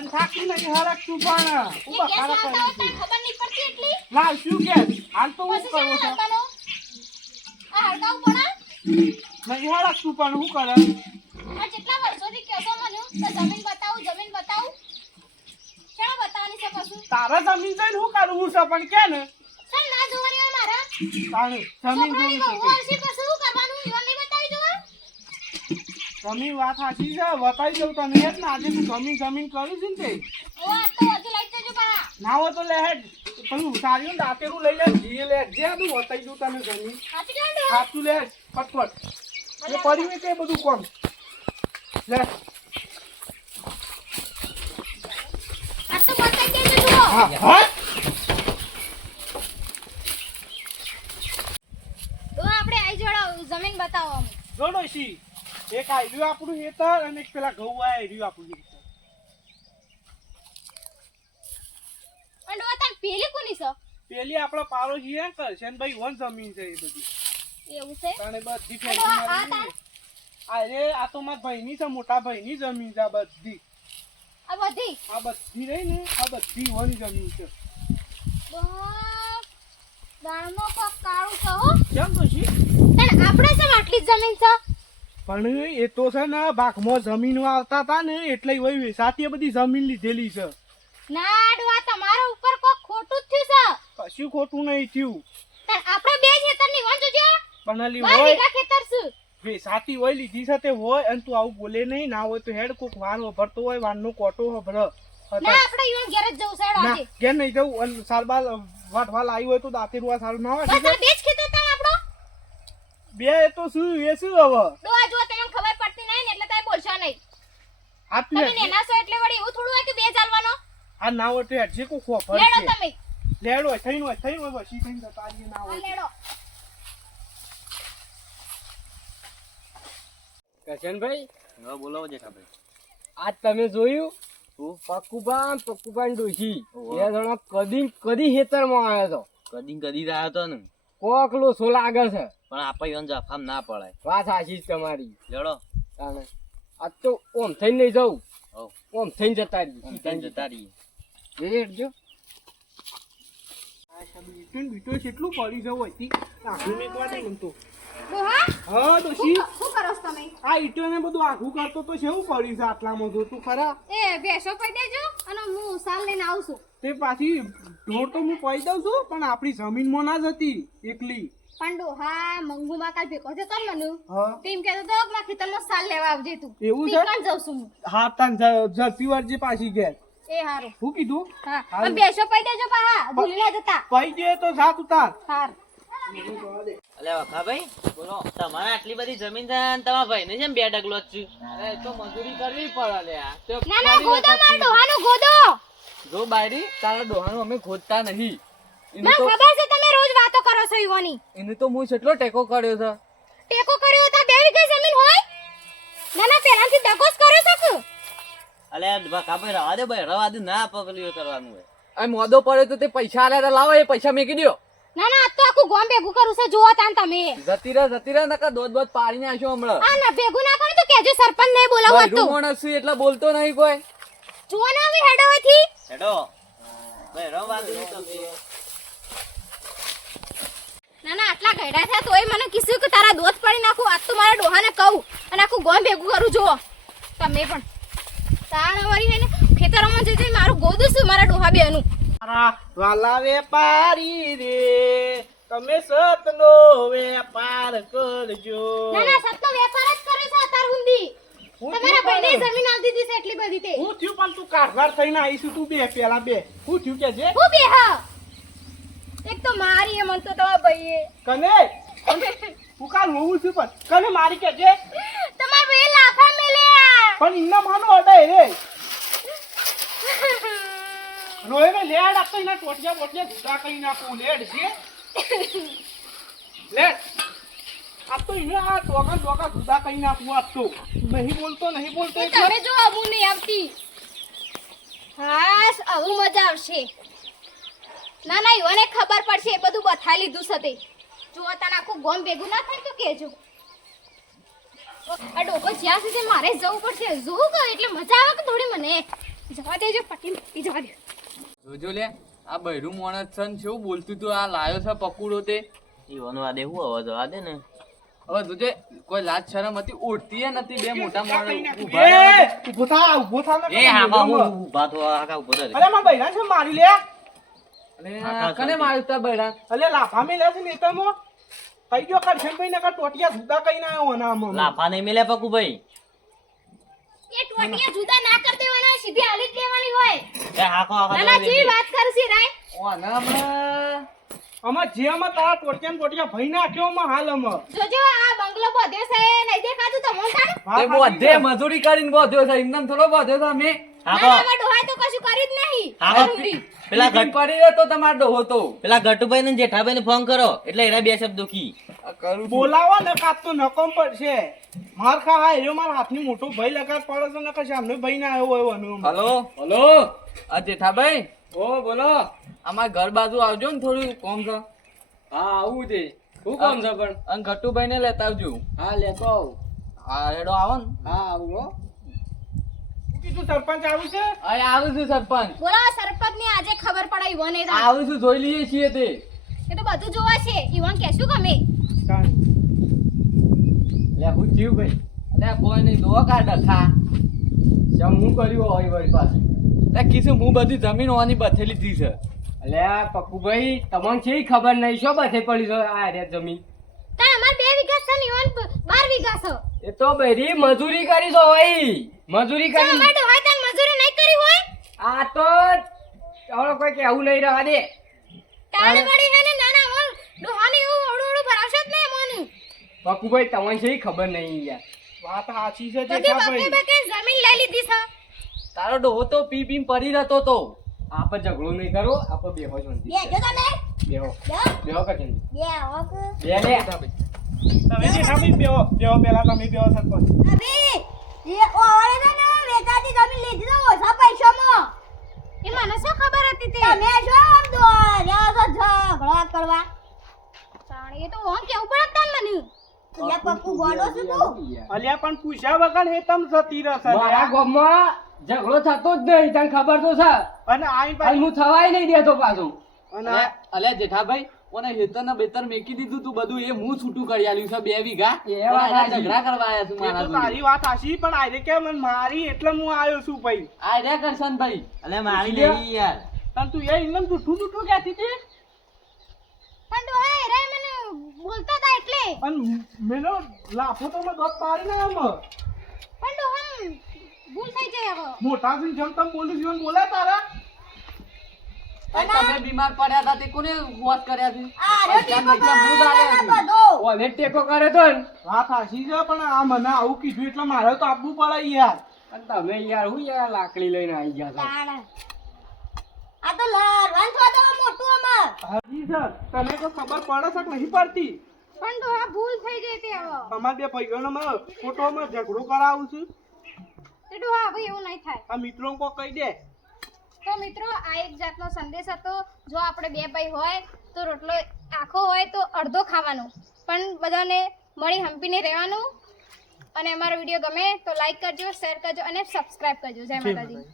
મન થાકી નહીં હરકતું પણ એ ગેસ લાવતા હોય તને ખબર નહીં પડતી એટલી લાવ શું ગેસ હાલ તો હું પછી કરું શેના છું હલવાનો? આ હળગાવું પડે? નહીં હરકતું પણ શું કરે આ જેટલા વર્ષોથી કહો છો મને તો જમીન બતાવું શેના બતાવવાની છે પછી? તારા જમીન જઈને શું કરું હું છે પણ કે ને ચાલ ના જોવાની હોય મારા તાણે જમીન છોકરાની જોઈ બહુ હશે પછી શું કરવાનું ઈવન નહીં બતાવી જોવા જમીન વાત સાચી છે બતાવી દઉં તને જ ને આજે તું જમીન કરું છું ને તે ઓ આ તો હજી લઈ જજો બા ના હોય તો લે હેડ પેલું સારીયું દાંતેરું લઈ લે ઘી લે જે તું બતાવી દઉં તને જમીન હાથી કેવું સાચું લે ફટફટ એ પડી હોય કે બધું કોમ લે આ તો બતાવી દેજો જુઓ હા હા તો આપણે આઈ જોડો જમીન બતાવો અમને જોડો સી એક આયર્યું આપણું હેતર અને એક પેલા ઘઉં આયર્યું આપણું હેતર અને વતન પેલી કોની છે પેલી આપણા પાડોશી હે કરશનભાઈ વન જમીન છે એ બધી એવું છે તને બધી અને આ ફેન્સી અરે આ તો મારા ભાઈની છે મોટા ભાઈની જમીન છે આ બધી આ બધી રહી ને આ બધી વન જમીન છે દાણનો કોક કાળું છે હો કેમ તો છી તને આપણે છે આટલી જ જમીન છે પણ એ તો છે ને બાગમાં જમીનો આવતા હતા ને એટલે વહી વેસાતી બધી જમીન લીધેલી છે નાડવા તમારા ઉપર કોક ખોટું જ થયું છે કશું ખોટું નહીં થયું તને આપણે બે ખેતરની વન જોજો પણ અલી 12 હોય વીઘા ખેતર છે વેસાતી હોય લીધી છે તે હોય અને તું આવું બોલે નહીં ના હોય તો હેડ કોક વાર વભરતો હોય વારનો કોટો વભર ના આપણે ઈવન ઘેર જ જવું છે હેડો આજે કેમ નહીં જવું અને સાલબાલ વાટવા લાવી હોય તો દાંતે રૂવા સારું ના હોય બસ આ બે જ ખેતર તને આપણો બે એ તો શું એ શું હવે ડોવા જો તને ખબર પડતી નહીં ને એટલે તારે બોલશો નહીં હાથ તમે લે નેના છો એટલે વળી એવું થોડું હોય કે બે ચાલવાનો આ ના હોય તો હેડ જે કોક વભર લેડો છે તમે લેડ હોય થઈને બસી થઈને જતા રહીએ ના આ હોય લેડો કરશનભાઈ હા બોલો જેઠાભાઈ આજ તમે જોયું પક્કુબાન ડોશી ઓહો. બે જણા કદી ખેતરમાં આવ્યો હતો કદી રહ્યો તો ને કોક લોસો લાગે છે પણ આપણે ઈવન જફામ ના પડાય વાત સાચી છે તમારી લેડો તાણે આજ તો ઓમ થઈને નહીં જવું હવ ઓમ થઈને જતા ત્યાં જતા રહીએ રહીએ બીટો કેટલું પડી જવું હતી આખું મેકવા નહીં ગમતો ડોહા હા દોશી શું કરો છો તમે આ ઈટો ને બધું આખું કરતો તો કેવું પડ્યું છે આટલામાં જો તું ખરા એ બેસો પઈ દેજો અને હું સાલ લઈને આવું છું તે પાછી ઢોર તો હું પડી દઉં છું પણ આપણી જમીનમાં ના જતી એકલી પણ ડોહા મંગુમાં કાલ ભેગો થયો તો ને મને હા તેમ કહેતો તો કે મારા ખેતરમાં સાલ લેવા આવજે તું એવું છે? પીકણ જાઉં છું હું હા તાન જતી વાર જે પાછી ઘેર એ હારું શું કીધું હા હારું. અને બેસો પઈ દેજો પાહા ભૂલી ના જતા પડી જાય તો જા તું તાર હાર અલે વખાભાઈ બોલો તમારે આટલી બધી જમીન છે અને તમારા ભાઈને છે ને બે ડગલો જ છું અરે તો મજૂરી કરવી પડે લે આ તો ના ના ગોદો માર ડોહાનો ગોદો જો બાયરી તારા ડોહાનું અમે ખોદતા નહીં મને ખબર છે તમે રોજ વાતો કરો છો ઈવાની એને તો હું કેટલો ટેકો કર્યો છે ટેકો કર્યો તો 2 વીઘા જમીન હોય ના ના પહેલાથી દગોસ કર્યો શકું અલે વખાભાઈ રવા દે ભાઈ રવા દે ના પગલું કરવાનું હોય આ મોદો પડ્યો તો તે પૈસા આલ્યા લાવો એ પૈસા મેકી દ્યો ના ના આ તો આખું ગોમ ભેગું કરું છે જોવો તાન તમે જતી રહે નકા દોધ પાડીને આશો હમણાં આ ના ભેગું ના કરો તો કેજો સરપંચ નહીં બોલાવો તો માણસ છું એટલે બોલતો નહીં કોઈ જુઓ ને હવે હેડોથી હેડો ભાઈ રવા દે તમે ના ના આટલા ગયડા થયા તોય મને કીધું કે તારા દોત પડી નાખું આજ તો મારા ડોહાને કહું અને આખું ગોમ ભેગું કરું જુઓ તમે પણ તાણ વળી હે ને ખેતરોમાં જઈ જઈ મારું ગોદું છું મારા ડોહા બેનું મારા વાલા વેપારી રે તમે સતનો વેપાર કરજો ના ના સતનો વેપાર જ કરે છે અતાર હુંદી હું તમારા થયું ભાઈને પણ? જમીન આલી દીધી છે એટલી બધી તે હું થયું પણ તું કારવાર થઈને આવીશું તું બે પેલા બે હું થયું કે છે હું બે હા એક તો મારી એ મન તો તમારા ભાઈએ કને હું કાલ હોવું છું પણ કને મારી કે છે તમારા ભાઈએ લાફા મેલ્યા પણ ઇન્ના માનો અડે રે રોય ને લેડ આપતો ઇના ટોટિયા જુદા કરી નાખું લેડ છે લેડ આપ તો ઇના આ ટોકા જુદા કરી નાખું આપ તો નહીં બોલતો એટલે તમે જો આવું નહીં આવતી હાસ આવું મજા આવશે ના ના ઈવને ખબર પડશે એ બધું બથા લીધું છે તે જો તને આખું ગોમ ભેગું ના થાય તો કેજો આ ડોકો જ્યાં સુધી મારે જવું પડશે જોવું કે એટલે મજા આવે કે થોડી મને જવા દેજો પટી મૂકી જવા દે. જોજો લે આ બૈરું માણસ છે ને કેવું બોલતું તું આ લાયો છે પકુડો તે ઈવોનો આ દેવું હવે જવા દે ને. હવે જોજે કોઈ લાજ શરમ હતી ઓઢતી ય નથી બે મોટા માણસ એ, ઊભા રહ્યા. ઊભો થા ને એ હામાં હું ઊભા થવા હાકા ઉભો થા. અરે મારા બૈરા છે મારી લે. અરે કને માર્યું તા બૈરા અલે લાફા મેલે છે ને તમો કઈ ગયો કરશનભાઈ નકર ટોટિયા જુદા કઈ ના આવ્યો ના લાફા નહીં મેલે પકુભાઈ. એ ટોટિયા જુદા ના કરી દેવાના સીધી હાલી જ લેવાની હોય. એ હાકો હાકો ના ના ચી વાત કરશી રાય. ઓ ના હમણાં અમાર જે અમાર તારા ટોટિયા ભાઈ નાખ્યો અમાર હાલ અમાર જોજો આ બંગલો બધ્યો છે નહીં દેખાતું તો મોં તાણ. તે બધે મજૂરી કરીને બોધ્યો છે એમને થોડો બોધ્યો છે અમે ના હાકો ના માં ડોહાય તો કશું કર્યું જ નહીં. હાકો ઊંધી. પેલા પીપીન પડી રહ્યો તો તમારો ડોહો તો પેલા ગટુભાઈ ને જેઠાભાઈ ને ફોન કરો એટલે એના બે શબ્દ કી. આ કરું છું. બોલાવો ને કાપ તો નકમ પડશે માર ખા હા એરો મારા હાથની મોટો ભાઈ લગાડ પડે છે ને કશે આમને ભાઈ ના આવ્યો હોય અનુ હલો હલો આ જેઠાભાઈ ઓ બોલો અમાર ઘર બાજુ આવજો ને થોડું કોમ છે હા આવું છે શું કામ છે પણ અને ગટુભાઈ ને લેતા આવજો હા લેતો આવું આ રેડો આવો ને હા આવું હો કીધું સરપંચ આવું છે અરે આવું છું સરપંચ બોલો સરપંચ ની આજે ખબર પડાઈ વને તા. આવું છું જોઈ લઈએ છીએ તે એ તો બધું જોવા છે ઈવન કેશું ગમે. લે હું જીવ ભાઈ અરે કોઈ નહીં દો કા ડખા જમ હું કર્યું હોય વળી પાછું તે કીધું હું બધી જમીન હોવાની બથેલી લીધી છે અલ્યા પક્કુભાઈ તમને છે ખબર નહીં શું બધે પડી છે આ રે જમીન તા અમાર 2 વીઘા છે ને ઈવન 12 વીઘા છે. એ તો બધી મજૂરી કરી છો ભાઈ મજૂરી તો કરી અમાર ડોહાય તાન મજૂરી નહીં કરી હોય. આ તો હવે કોઈ કેવું નહીં રહેવા દે તાણ વળી હે ને નાના મોલ ડોહાને એવું ઓડું ભરાવશે જ નહીં મોની. પક્કુભાઈ તમને છે ખબર નહીં યાર વાત સાચી છે બધી જેઠાભાઈ બકે જમીન લઈ લીધી છે. તારો ડોહો તો પી પી પડી રહેતો તો આપણે ઝઘડો નહીં કરો આપણે બેહો શાંતિ બે જો તમે બેહો બેહો કચન બે હોક બે લે તમે જેઠાભાઈ બેહો પેલા તમે બેહો સરપંચ અબે એ ઓરે ને વેચાતી જમીન લીધી તો ઓછા પૈસામાં. એ મને શું ખબર હતી તે તમે જો આમ દો રહ્યા છો ઝઘડા કરવા. તાણ એ તો ઓમ કેવું પડે તાન મને. લે પપ્પુ બોલો છું તું. અલ્યા પણ પૂછ્યા વગર હે તમ જતી રહેશે મારા ગામમાં ઝઘડો થતો જ નહીં તને ખબર તો છે અને આઈ અને પાછી હું થવાય નહીં દેતો પાછું અને અલ્યા જેઠાભાઈ ઓને હેતર ને બેતર મેકી દીધું તું બધું એ હું છૂટું કરી આલ્યું છે 2 વીઘા એ વાત અને આ સાચી. ઝઘડા કરવા આયા છું એ મારા તો જોડે. તારી વાત હાચી પણ આરે કે મને મારી એટલે હું આવ્યો છું ભાઈ આ રે કરશનભાઈ અલે મારી લેવી યાર. તન તું એ ઇન્દમ જૂઠું કહેતી હતી પણ ડોહા રે મને બોલતા હતા એટલે. અને મેનો લાફો તો મેં દોત પાડી ના આમ પણ ડોહા ભૂલ થઈ જાય હવે. મોટા સિંહ જેમ તમ બોલું જીવન બોલે તારા આ તમે બીમાર પડ્યા હતા તે કોને વોચ કર્યા છે આ રે પૈસા પૈસા હું લાવ્યો છું. બધો. ઓને ટેકો કરે તો ને વાત હાચી છે પણ આ મને આવું કીધું એટલે મારે તો આપવું પડે યાર અને તમે યાર હું યાર લાકડી લઈને આવી ગયા છો તાણ. આ તો લડવાનું થવા દો મોટું અમાર. હાજી સર તને તો ખબર પડે છે કે નહીં પડતી પણ ડોહા ભૂલ થઈ ગઈ તે હવે. અમારા બે ભાઈઓનો મેં ફોટોમાં ઝઘડો કરાવું છું તે ડોહા હવે એવું નહીં થાય. આ મિત્રો કો કહી દે તો મિત્રો આ એક જાતનો સંદેશ હતો. જો આપણે 2 ભાઈ હોય તો રોટલો આખો હોય તો અડધો ખાવાનો, પણ બધાને મળી હંપીને રહેવાનું. અને અમારો વિડીયો ગમે તો લાઈક કરજો, શેર કરજો અને સબસ્ક્રાઇબ કરજો. જય માતાજી.